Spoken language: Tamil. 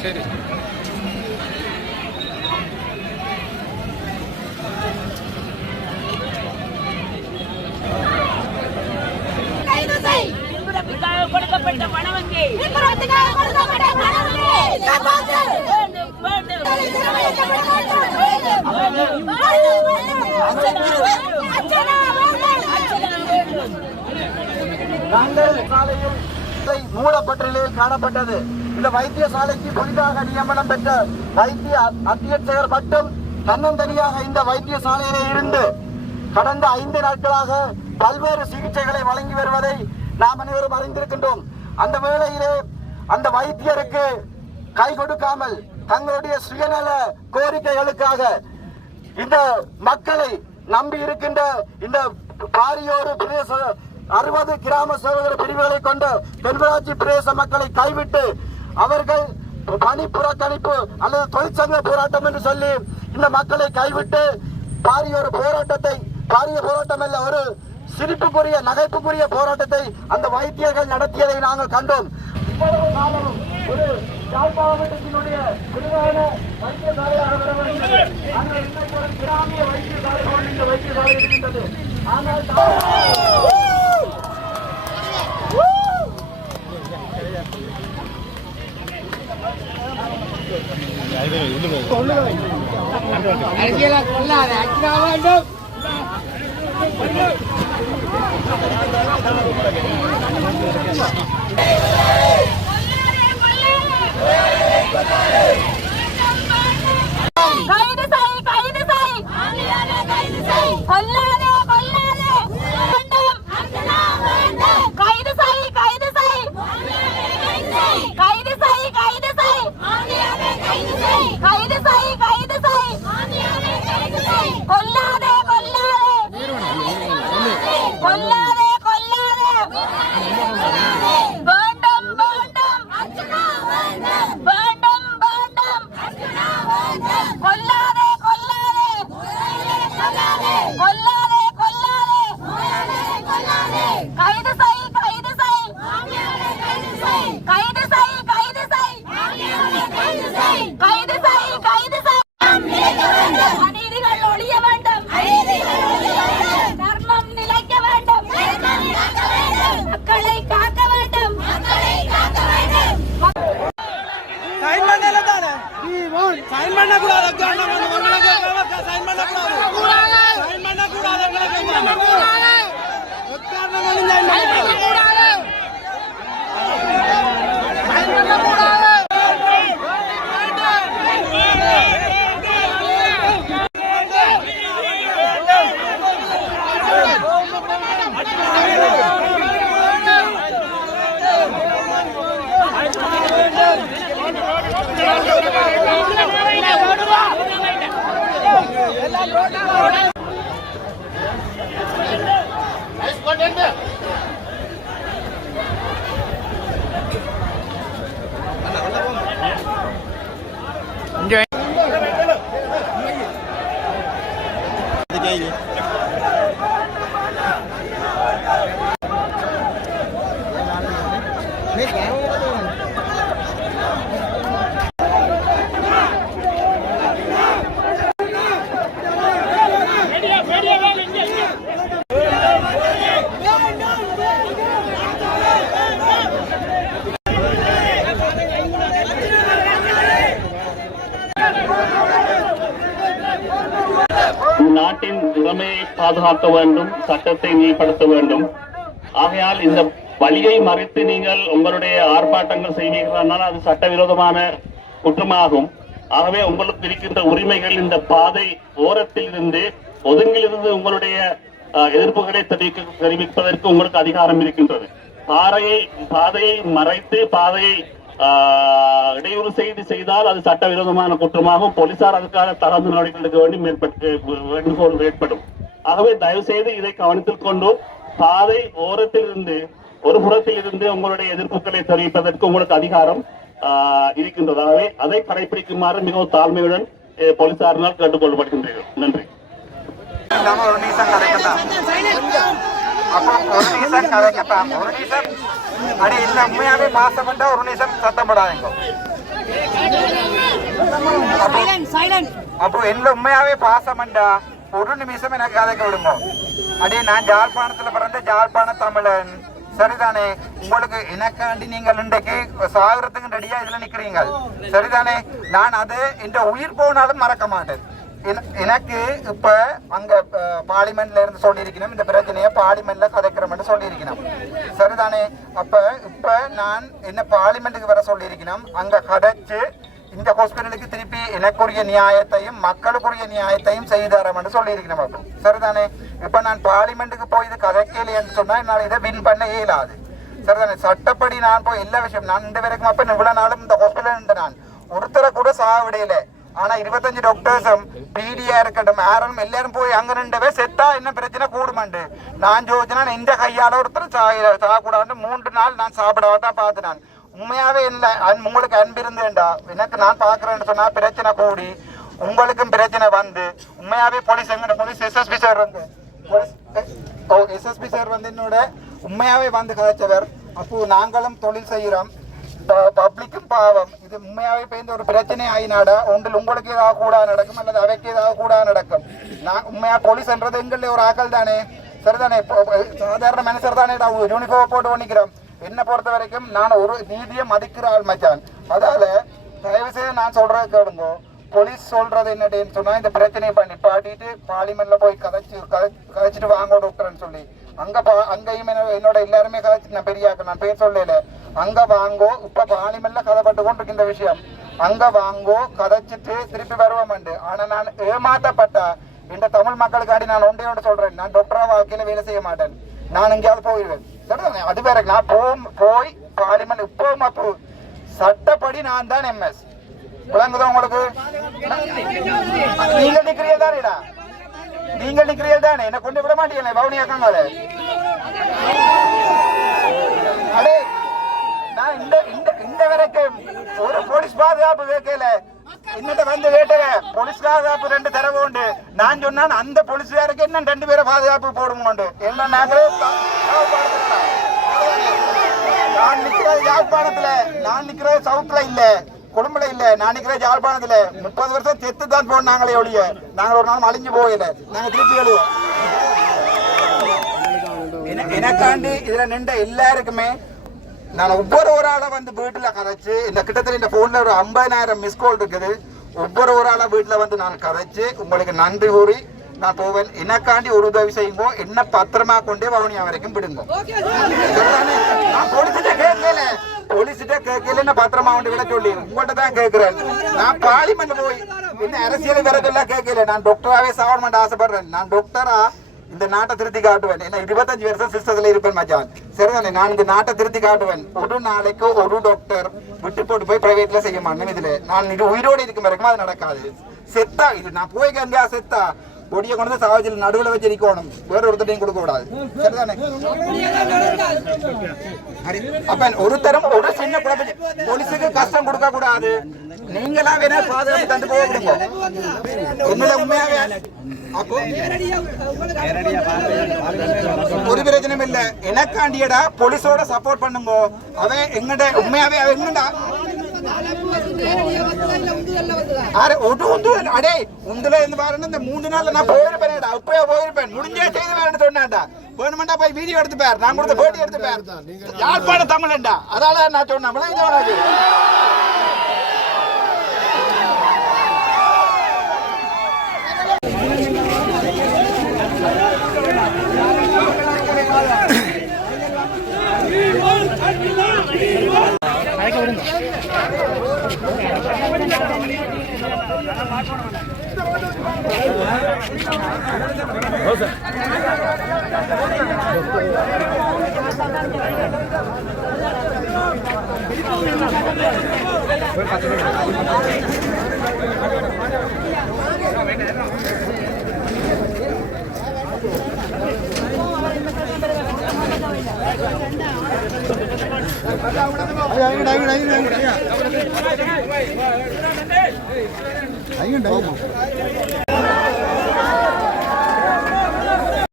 சரி. கொடுக்கப்பட்ட பின்புறத்துக்காக கொடுக்கப்பட்ட பணத்தை காப்பாற்று வேண்டும் வேண்டும் நாங்கள் சாலையில் மூடப்பட்ட நிலையில் காணப்பட்டது. இந்த வைத்தியசாலைக்கு புதிதாக நியமனம் பெற்ற வைத்திய அத்தியட்சகர் மட்டும் தன்னந்தனியாக இந்த வைத்தியசாலையிலே இருந்து கடந்த ஐந்து நாட்களாக பல்வேறு சிகிச்சைகளை வழங்கி வருவதை நாம் அனைவரும் அறிந்திருக்கின்றோம். அந்த வேளையிலே அந்த வைத்தியருக்கு கை கொடுக்காமல் தங்களுடைய சுயநல கோரிக்கைகளுக்காக இந்த மக்களை நம்பி இருக்கின்ற இந்த பாரியோடு பிரதேச அறுபது கிராம சேவகர் பிரிவுகளை கொண்ட தென்மராட்சி பிரதேச மக்களை கைவிட்டு அவர்கள் பணி புறக்கணிப்பு அல்லது தொழிற்சங்க போராட்டம் என்று சொல்லி இந்த மக்களை கைவிட்டு பாரிய ஒரு போராட்டத்தை பாரிய போராட்டம் அல்ல ஒரு சிரிப்புக்குரிய நகைப்புக்குரிய போராட்டத்தை அந்த வைத்தியர்கள் நடத்தியதை நாங்கள் கண்டோம். இவ்வளவு காலமும் ஒரு யாழ் மாவட்டத்தினுடைய விரிவான வைத்தியசாலையாக வர வருகிறது ஆனால் ஒரு கிராமிய வைத்தியசாலை இந்த வைத்தியசாலை இருக்கின்றது. ஆனால் சைன் பண்ண நாட்டின் திறமையை பாதுகாக்க வேண்டும் சட்டத்தை நீப்படுத்த வேண்டும். ஆகையால் இந்த வழியை மறைத்து நீங்கள் உங்களுடைய ஆர்ப்பாட்டங்கள் செய்வீர்களானால் அது சட்டவிரோதமான குற்றமாகும். ஆகவே உங்களுக்கு இருக்கின்ற உரிமைகள் இந்த பாதை ஓரத்தில் இருந்து ஒதுங்கிலிருந்து உங்களுடைய எதிர்ப்புகளை தெரிவிக்க தெரிவிப்பதற்கு உங்களுக்கு அதிகாரம் இருக்கின்றது. பாறையை பாதையை மறைத்து பாதையை ஆஹ், இடையூறு செய்து செய்தால் அது சட்டவிரோதமான குற்றமாகும். போலீசார் அதுக்காக தகுந்த நடவடிக்கை எடுக்க வேண்டி மேற்பட்டு வேண்டுகோள் ஏற்படும். ஆகவே தயவு செய்து இதை கவனத்தில் கொண்டு பாதை ஓரத்தில் இருந்து ஒரு புறத்தில் இருந்து உங்களுடைய எதிர்ப்புகளை தெரிவிப்பதற்கு உங்களுக்கு அதிகாரம் ஆஹ், இருக்கின்றதாகவே அதை கடைபிடிக்குமாறு மிகவும் தாழ்மையுடன் அஹ், போலீசாரினால் கேட்டுக்கொள்ளப்படுகின்றீர்கள் நன்றி. நம்ம ஒரு நிமிஷம் கதைக்கத்தான் அப்போ ஒரு நிமிஷம் கதைக்கத்தான் அடி இல்ல உண்மையாவே மாசப்பட்டா ஒரு நிமிஷம் சத்தம் அப்போ என்ன உண்மையாவே பாசமண்டா? ஒரு நிமிஷம் எனக்கு கதைக்க விடுங்க. அடே நான் ஜாழ்ப்பாணத்துல பிறந்த ஜாழ்ப்பாண தமிழன். சரிதானே? உங்களுக்கு எனக்காண்டி நீங்கள் இன்றைக்கு சாகுறதுக்கு ரெடியா இதுல நிக்கிறீங்க. சரிதானே? நான் அது இந்த உயிர் போனாலும் மறக்க மாட்டேன். எனக்கு இப்ப அங்க பார்லிமெண்ட்ல இருந்து சொல்லியிருக்கணும். இந்த பிரச்சனையை பார்லிமெண்ட்ல கதைக்கிறோம்னு சொல்லியிருக்கணும். சரிதானே? அப்ப இப்ப நான் என்ன பார்லிமெண்ட்டுக்கு வர சொல்லியிருக்கணும். அங்க கதைச்சு இந்த ஹாஸ்பிட்டலுக்கு திருப்பி எனக்குரிய நியாயத்தையும் மக்களுக்குரிய நியாயத்தையும் செய்து தரம்னு சொல்லியிருக்கிறேன் மக்கள் சரிதானே? இப்ப நான் பார்லிமெண்ட்டுக்கு போய் இது கதைக்கலைன்னு சொன்னா என்னால் இதை வின் பண்ண இயலாது. சரிதானே? சட்டப்படி நான் போய் எல்லா விஷயம் நான் இந்த வரைக்கும் அப்ப இவ்வளவு நாளும் இந்த ஹாஸ்பிட்டல் இருந்த நான். ஒருத்தரை கூட சாவிடையில ஆனா இருபத்தஞ்சு டாக்டர்ஸும் பிடியா இருக்கட்டும் ஆரலும் எல்லாரும் போய் அங்க நின்றவே செத்தா என்ன பிரச்சனை? கூடுமாண்டு. நான் ஜோதினா இந்த கையால ஒருத்தர் சாக சாகக்கூடாது மூன்று நாள் நான் சாப்பிடாதான் பார்த்து நான். உண்மையாவே இல்லை. அன்- உங்களுக்கு அன்பு இருந்தேன்டா எனக்கு நான் பாக்குறேன்னு சொன்னா பிரச்சனை கூடி உங்களுக்கும் பிரச்சனை வந்து. உண்மையாவே போலீஸ் எங்க போலீஸ் எஸ்எஸ்பி சார் வந்து. எஸ்எஸ்பி சார் eh, வந்து என்னோட உண்மையாவே வந்து கதைச்சவர் அப்போ நாங்களும் தொழில் செய்கிறோம். பப்ளிக்கும் பாவம். இது உண்மையாவே இப்ப இந்த ஒரு பிரச்சனை ஆயினாடா. ஒன்றில் உங்களுக்கு ஏதாவது கூட நடக்கும் அல்லது அவைக்கு ஏதாவது கூட நடக்கும். நான் உண்மையா போலீஸ்ன்றது எங்களுடைய ஒரு ஆக்கள் தானே சரிதானே இப்போ, சாதாரண மனுஷர் தானே யூனிஃபார்ம் போட்டு பண்ணிக்கிறோம் என்னை பொறுத்த வரைக்கும் நான் ஒரு நீதியை மதிக்கிற ஆள் மச்சான். அதால தயவு செய்து நான் சொல்றது கேளுங்க. போலீஸ் சொல்றது என்னடின்னு சொன்னா இந்த பிரச்சனையை பண்ணி பாட்டிட்டு பார்லிமெண்ட்ல போய் கதைச்சு கதை- கதைச்சிட்டு வாங்க டாக்டர்னு சொல்லி. அங்க பா- அங்கேயும் என்னோட எல்லாருமே கதைச்சு நான் பெரியாக்க நான் பேர் சொல்லல. அங்க வாங்கோ இப்ப பார்லிமெண்ட்ல கதைப்பட்டு கொண்டிருக்கின்ற விஷயம். அங்க வாங்கோ கதைச்சிட்டு திருப்பி வருவோம்ண்டு ஆனா நான் ஏமாற்றப்பட்டா இந்த தமிழ் மக்களுக்காண்டி நான் ஒன்றே ஒன்று சொல்றேன். நான் டாக்டரா வாழ்க்கையில வேலை செய்ய மாட்டேன். நான் எங்கேயாவது போயிடுவேன் சரிதானே? அது வேற நான் போ போய் பார்லிமெண்ட் இப்போ அப்போ. சட்டப்படி நான் தான் எம்எஸ் விளங்குதா உங்களுக்கு? நீங்க நிக்கிறீங்க தானேடா? நீங்க நிக்கிறீங்க தானே? என்ன கொண்டு விட மாட்டீங்களே பவுனியாக்கங்களே அடே நான் இந்த இந்த இந்த வரைக்கும் ஒரு போலீஸ் பாதுகாப்பு கேட்கல இன்னிட்ட வந்து கேட்டக போலீஸ் பாதுகாப்பு ரெண்டு தடவை உண்டு. நான் சொன்னா அந்த போலீஸ்காருக்கு இன்னும் ரெண்டு பேரை பாதுகாப்பு போடுங்க என்ன நாங்களே நான் நிக்கிறது யாழ்ப்பாணத்துல. நான் நிக்கிறது சவுத்துல இல்ல குடும்பல இல்ல. நான் நிக்கிறது யாழ்ப்பாணத்துல. முப்பது வருஷம் செத்து தான் போனாங்களே ஒழிய நாங்க ஒரு நாள் அழிஞ்சு போகல. நாங்க திருப்பி எழுதுவோம் என- எனக்காண்டி இதுல நின்ற எல்லாருக்குமே நான் ஒவ்வொரு ஒரு ஆளை வந்து வீட்டுல கதைச்சு இந்த கிட்டத்தட்ட இந்த போன்ல ஒரு ஐம்பதாயிரம் மிஸ் கால் இருக்குது. ஒவ்வொரு ஒரு ஆளை வீட்டுல வந்து நான் கதைச்சு உங்களுக்கு நன்றி கூறி நான் போவேன். எனக்காண்டி ஒரு உதவி செய்யுங்கோ என்ன பத்திரமா கொண்டே வவுனியா வரைக்கும் விடுங்க? நான் போலீஸ்கிட்ட கேட்கல. போலீஸ்கிட்ட கேட்கல என்ன பத்திரமா கொண்டு விட சொல்லி? உங்கள்கிட்ட தான் கேட்கிறேன். நான் பார்லிமெண்ட் போய் என்ன அரசியல் வேற சொல்ல கேட்கல. நான் டாக்டராவே சாகணும்னு ஆசைப்படுறேன். நான் டாக்டரா இந்த நாட்டை திருத்தி காட்டுவேன். ஏன்னா இருபத்தஞ்சு வருஷம் சிஸ்டத்துல இருப்பேன் மச்சான். சரிதானே? நான் இந்த நாட்டை திருத்தி காட்டுவேன். ஒரு நாளைக்கு ஒரு டாக்டர் விட்டு போட்டு போய் பிரைவேட்ல செய்ய மாட்டேன். இதுல நான் இது உயிரோடு இருக்கும் வரைக்கும் அது நடக்காது. செத்தா இது நான் போய் கண்டியா செத்தா பொடியை கொண்டு வந்து நடுவில் வச்சு நிற்கணும் வேற ஒருத்தரையும் கொடுக்க கூடாது. சரிதானே? அப்ப ஒருத்தரும் ஒரு சின்ன குழப்பம் போலீஸுக்கு கஷ்டம் கொடுக்க கூடாது. நீங்களா வேணா பாதுகாப்பு தந்து போக கொடுங்க உண்மையில உண்மையாவே. அப்போ ஒரு பிரச்சனையும் இல்ல. எனக்காண்டியடா போலீஸோட சப்போர்ட் பண்ணுங்க. அவன் எங்கட உண்மையாவே அவன் எங்கடா? ஒரு உந்து அடே உந்துல இருந்து பாருங்க இந்த மூணு நாள்ல நான் போயிருப்பேன்டா இப்பயே போயிருப்பேன் முடிஞ்சே செய்து வேணும்னு சொன்னேன்டா வேணுமெண்டா போய் வீடியோ எடுத்து பார் நான் கொடுத்த பேட்டி எடுத்து பார் யாழ்ப்பாண தமிழன்டா அதால நான் சொன்னேன் అయ్యా ఇక్కడ ఇక్కడ ఇక్కడ ఇక్కడ അതിനുണ്ടായിരുന്നു